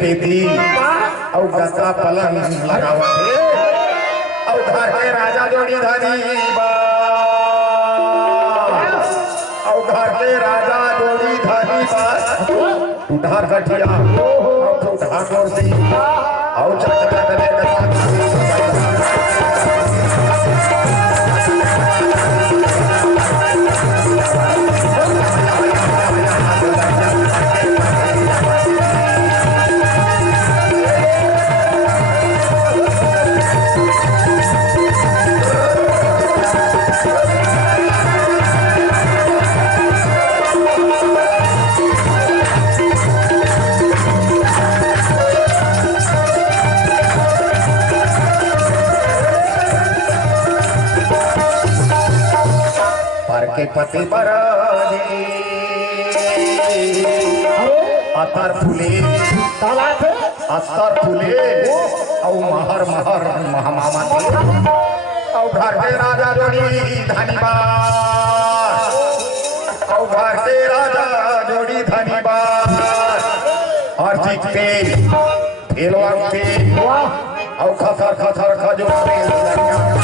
बेदी और गंगा पलंग लगावा थे और घर के राजा जोड़ी धनी और घर के राजा जोड़ी धनी उधार गठिया और उधार कुर्सी और चटका के पति बराजी अतर फूले अतर फूले और महर महर महामामा और घर के राजा जोड़ी धनीबाज और घर के राजा जोड़ी धनीबाज और जीतते फेलवाते और खतर खतर खजूर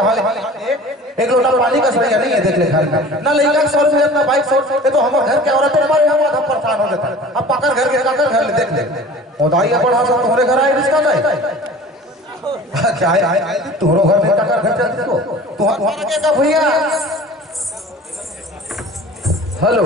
एक लोटा पानी का सड़िया नहीं है, देख ले घर में ना लड़का 100 रुपया ना बाइक 100 ये तो हमारे घर के औरतें हमारे हम आधा परेशान हो जाता है। अब पकड़ घर के काकर घर ले देख ले ओदाई बड़ा सब तुम्हारे घर आए इसका नहीं क्या है तुम्हारे घर में काकर घर चलती को तू वहां के का भैया हेलो